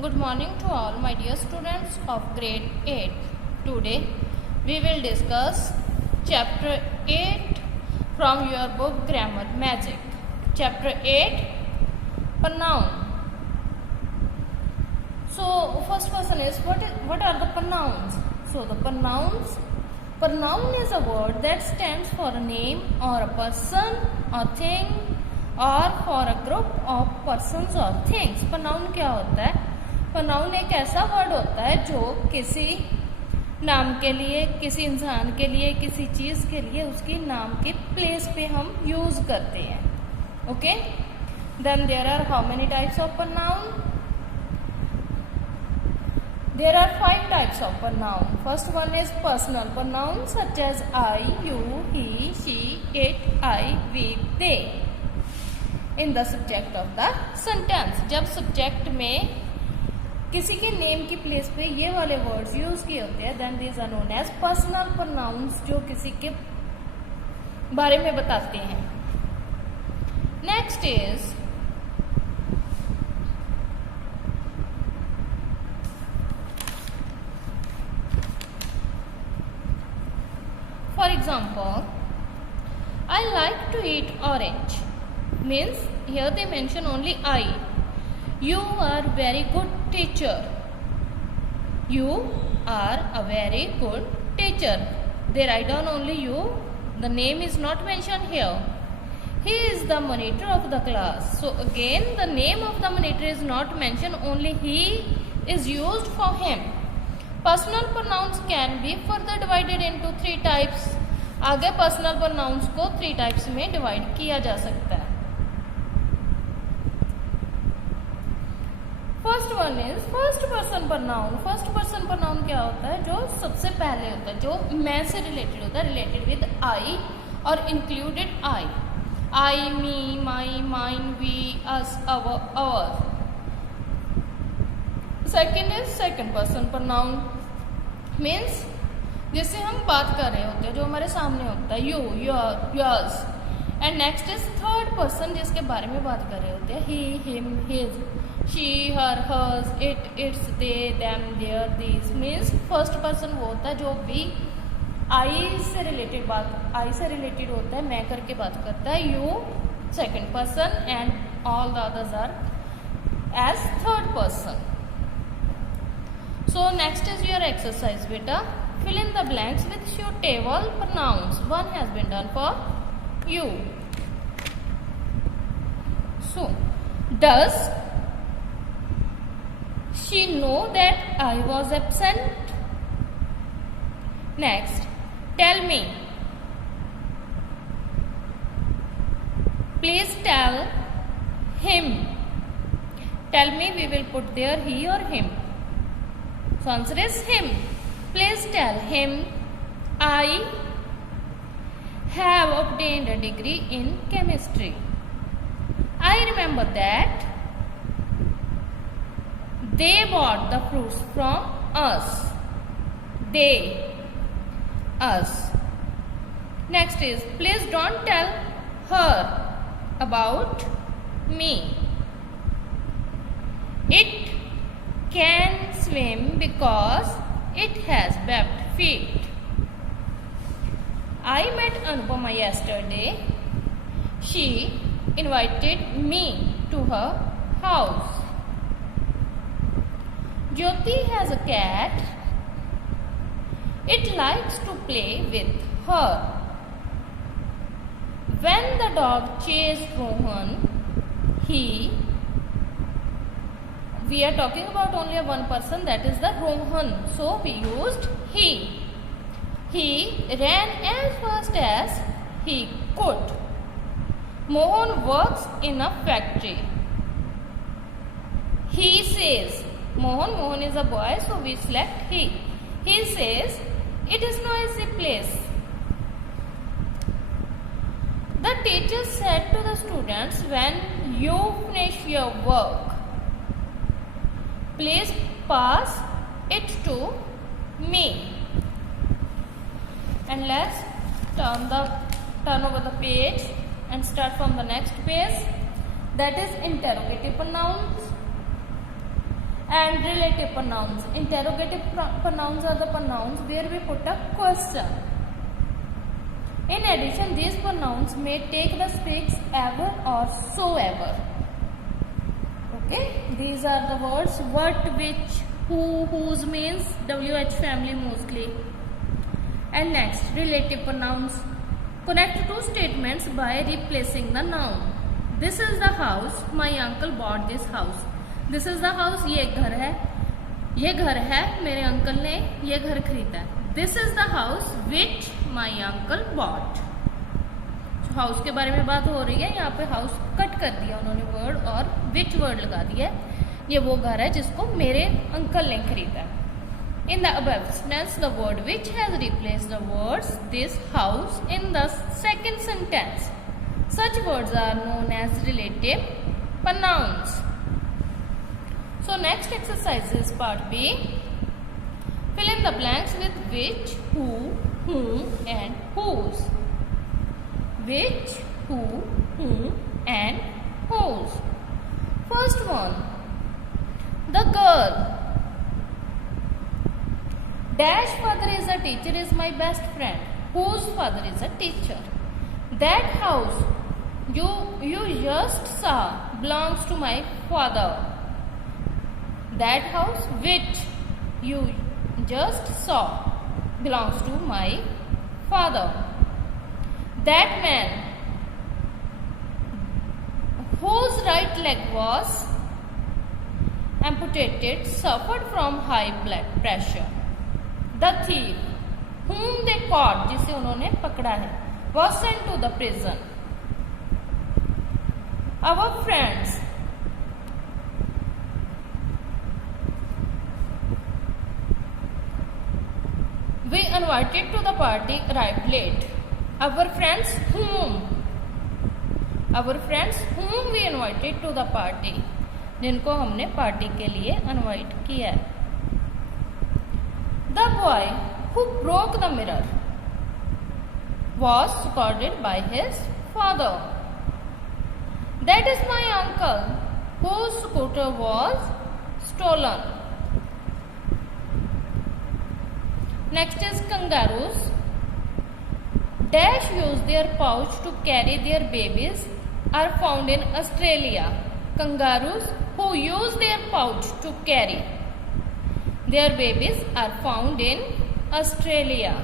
Good morning to all my dear students of grade 8. Today we will discuss chapter 8 from your book Grammar Magic. Chapter 8 Pronoun. So first question is what are the pronouns? So the pronoun is a word that stands for a name or a person or thing or for a group of persons or things. Pronoun क्या होता है? Pronoun एक ऐसा word होता है जो किसी नाम के लिए, किसी इंसान के लिए, किसी चीज के लिए उसकी नाम के प्लेस पे हम यूज करते हैं. Okay, then there are how many types of pronoun? There are 5 types of pronoun. First one is personal pronoun such as I, you, he, she, it, I, we, they. In the subject of the sentence. जब subject में किसी के name की place पे ये वाले words use किए होते हैं, then these are known as personal pronouns, जो किसी के बारे में बताते हैं. Next is for example, I like to eat orange means here they mention only I. You are very good teacher. You are a very good teacher. They write down only you. The name is not mentioned here. He is the monitor of the class. So again the name of the monitor is not mentioned, only he is used for him. Personal pronouns can be further divided into 3 types. आगे personal pronouns को 3 types में divide किया जा सकता है. First one is first person pronoun. First person pronoun क्या होता है? जो सबसे पहले होता है, जो मैं से रिलेटेड होता है, रिलेटेड विद आई और included I. I, me, my, mine, we, us, our. Second is second person pronoun, means जिससे हम बात कर रहे होते हैं, जो हमारे सामने होता है, you, your, yours. And next is third person, जिसके बारे में बात कर रहे होते हैं, he, him, his, she, her, hers, it, its, they, them, their, these. Means first person वो होता है जो भी आई से रिलेटेड होता है, मैं करके बात करता है. You second person and all the others are as third person. So next is your exercise बेटा. fill in the blanks with suitable pronouns. One has been done for you. So does she know that I was absent? Next, tell me. Please tell him. Tell me, we will put there he or him. So answer is him. Please tell him I have obtained a degree in chemistry. I remember that they bought the fruits from us. They, us. Next is, please don't tell her about me. It can swim because it has webbed feet. I met Anupama yesterday. She invited me to her house. Jyoti has a cat. It likes to play with her. When the dog chased Rohan, we are talking about only one person, that is the Rohan. So we used he. He ran as fast as he could. Mohan works in a factory. He says, Mohan is a boy, so we select he. He says, it is noisy place. The teacher said to the students, when you finish your work, please pass it to me. And let's turn over the page and start from the next page. that is interrogative pronouns. And relative pronouns. Interrogative pronouns are the pronouns where we put a question. In addition, these pronouns may take the suffix ever or so ever. Okay, these are the words what, which, who, whose means WH family mostly. And next, relative pronouns. Connect two statements by replacing the noun. This is the house. My uncle bought this house. This is the house. ये घर है. ये घर है. मेरे uncle ने ये घर खरीदा. This is the house which my uncle bought. House के बारे में बात हो रही है. यहाँ पे हाउस कट कर दिया उन्होंने वर्ड और विच वर्ड लगा दिया. ये वो घर है जिसको मेरे अंकल ने खरीदा. In the above sentence, the word which has replaced the words this house in the second sentence. Such words are known as relative pronouns. So next exercise is part B. Fill in the blanks with which, who, whom and whose. Which, who, whom and whose. First one, the girl. Dash father is a teacher is my best friend. Whose father is a teacher? That house you just saw belongs to my father. That house which you just saw belongs to my father. That man whose right leg was amputated suffered from high blood pressure. The thief whom they caught, जिसे उन्होंने पकड़ा है, was sent to the prison. Our friends we invited to the party arrived late. Our friends whom we invited to the party, जिनको हमने party के लिए invite किया है. The boy who broke the mirror was scolded by his father. That is my uncle whose scooter was stolen. Next is kangaroos. Dash use their pouch to carry their babies are found in Australia. Kangaroos who use their pouch to carry their babies are found in Australia.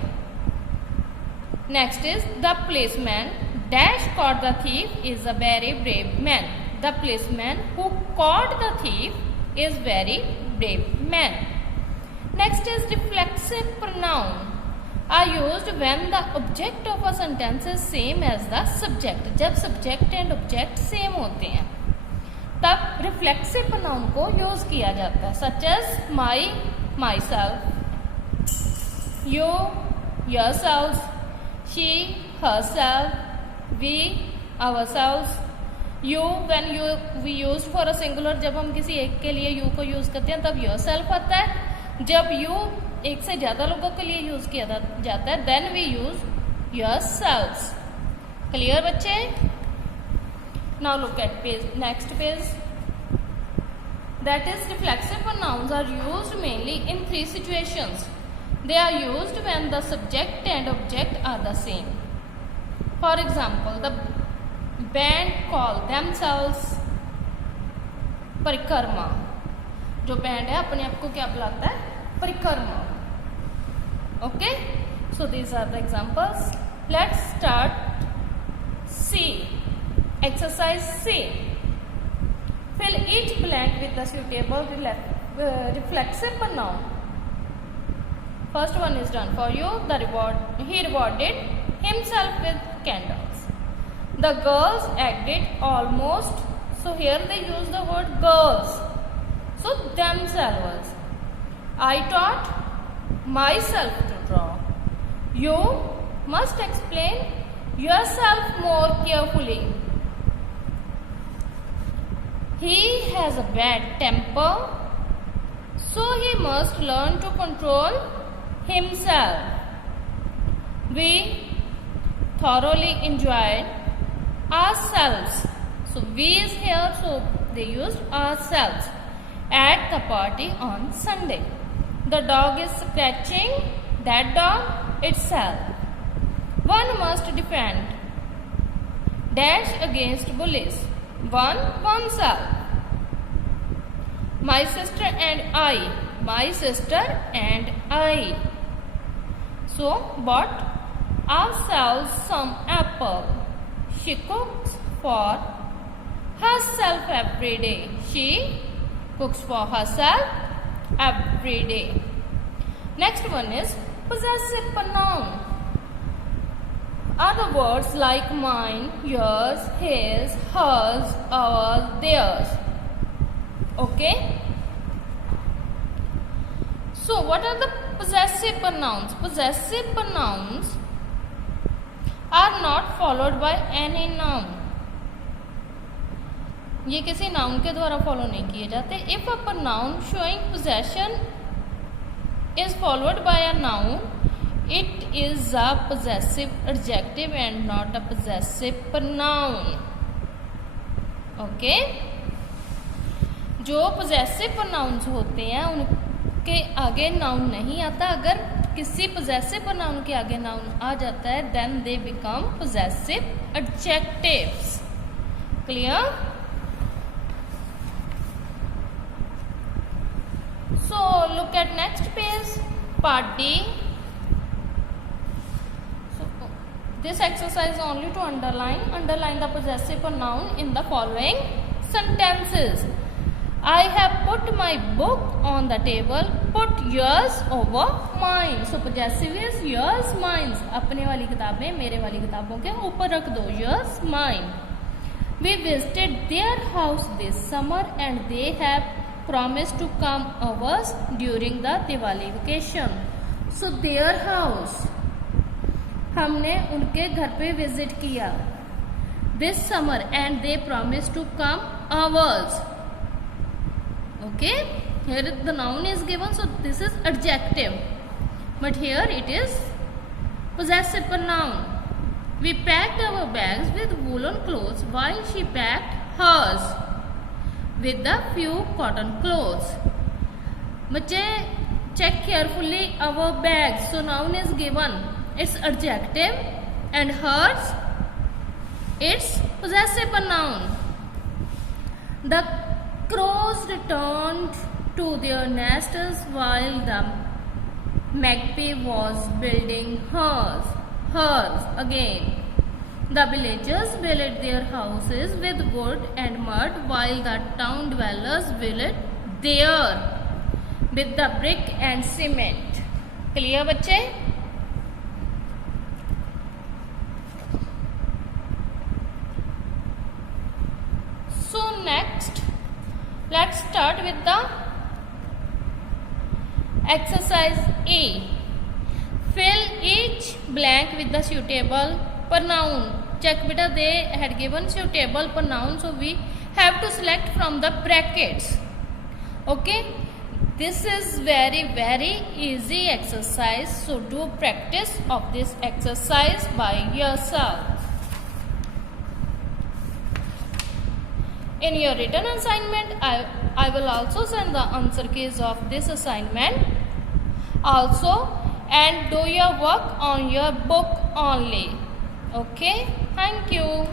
Next is the policeman. Dash caught the thief is a very brave man. The policeman who caught the thief is very brave man. Next is reflexive pronoun are used when the object of a sentence is same as the subject. जब subject and object same होते हैं तब reflexive pronoun को use किया जाता है. Such as my, myself, you, yourselves, she, herself, we, ourselves. You when we use for a singular, जब हम किसी एक के लिए you को use करते हैं तब yourself आता है. जब you एक से ज़्यादा लोगों के लिए यूज़ किया जाता है then we use yourselves. Clear बच्चे? Now look at next page. That is reflexive pronouns are used mainly in three situations. They are used when the subject and object are the same. For example, the band call themselves परिक्रमा. जो band है अपने आप को क्या बुलाता है? परिक्रमा. Okay, so these are the examples. Let's start C. Exercise C. Fill each blank with the suitable reflexive pronoun. First one is done for you. He rewarded himself with candles. The girls acted almost. So here they use the word girls. So themselves. I taught myself to draw. You must explain yourself more carefully. He has a bad temper, so he must learn to control himself. We thoroughly enjoyed ourselves. So we is here, so they used ourselves. at the party on Sunday. The dog is scratching that dog itself. One must defend dash against bullies. One oneself. My sister and I. My sister and I. So bought ourselves some apple. She cooks for herself every day. She cooks for herself every day. Next one is possessive pronoun. Other words like mine, yours, his, hers, ours, theirs. Okay? So what are the possessive pronouns? Possessive pronouns are not followed by any noun. ये किसी noun के द्वारा follow नहीं किए जाते. If a pronoun showing possession is followed by a noun, it is a possessive adjective and not a possessive pronoun. Okay? जो possessive pronouns होते हैं उनके आगे noun नहीं आता. अगर किसी possessive pronoun के आगे noun आ जाता है then they become possessive adjectives. Clear? So look at next page, part D. So this exercise only to underline the possessive pronoun in the following sentences. I have put my book on the table. Put yours over mine. So possessive is yours, mine. अपने वाली किताबें मेरे वाली किताबों के ऊपर रख दो. Yours, mine. We visited their house this summer and they have promised to come ours during the Diwali vacation. So their house, हमने उनके घर पे विजिट किया this summer and they promised to come ours. Okay, here the noun is given, so this is adjective, but here it is possessive pronoun. We packed our bags with woolen clothes while she packed hers with a few cotton clothes. बच्चे check carefully our bags. So noun is given, it's adjective, and hers, it's possessive pronoun. The crows returned to their nests while the magpie was building hers. Again. The villagers built their houses with wood and mud while the town dwellers built theirs with the brick and cement. Clear बच्चे? So next, let's start with the exercise A. Fill each blank with the suitable pronoun. Check beta, they had given suitable pronoun, so we have to select from the brackets. Okay, this is very easy exercise, so do practice of this exercise by yourself. In your written assignment, I will also send the answer keys of this assignment also, and do your work on your book only. Okay, thank you.